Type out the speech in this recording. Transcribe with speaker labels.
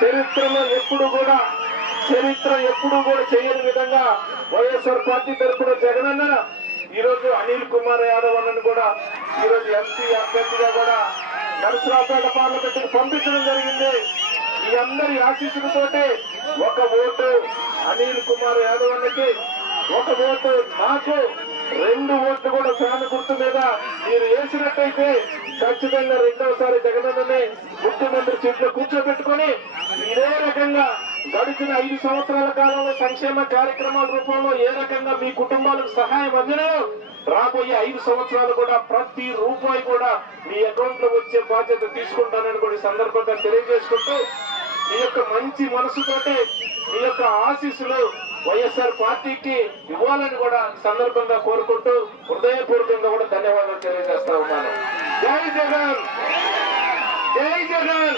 Speaker 1: చరిత్రలో ఎప్పుడు కూడా చరిత్ర ఎప్పుడు కూడా చేయని విధంగా వైఎస్ఆర్ పార్టీ తరఫున జగనన్న ఈ రోజు అనిల్ కుమార్ యాదవ్ అన్నను కూడా ఈ రోజు ఎంపీ అభ్యర్థిగా కూడా నరసరావుపేట పార్లమెంట్ పంపించడం జరిగింది. మీ అందరి ఆశీస్సులతోటి ఒక ఓటు అనిల్ కుమార్ యాదవ్ అన్నకి ఒక ఓటు నాకు రెండు ఓట్లు కూడా ఫ్యాన్ గుర్తు మీద మీరు వేసినట్టయితే ఖచ్చితంగా రెండవసారి జగనన్నని ముఖ్యమంత్రి సీట్లో కూర్చోబెట్టుకొని ఇదే రకంగా గడిచిన ఐదు సంవత్సరాల కాలంలో సంక్షేమ కార్యక్రమాల రూపంలో ఏ రకంగా మీ కుటుంబాలకు సహాయం అందినో రాబోయే ఐదు సంవత్సరాలు కూడా ప్రతి రూపాయి కూడా మీ అకౌంట్లో వచ్చే బాధ్యత తీసుకుంటానని కూడా సందర్భంగా తెలియజేసుకుంటూ మీ యొక్క మంచి మనసుతోటి మీ యొక్క ఆశీస్సులు వైఎస్ఆర్ పార్టీకి ఇవ్వాలని కూడా సందర్భంగా కోరుకుంటూ హృదయపూర్వకంగా కూడా ధన్యవాదాలు తెలియజేస్తా ఉన్నాను. జై జగన్! జై జగన్!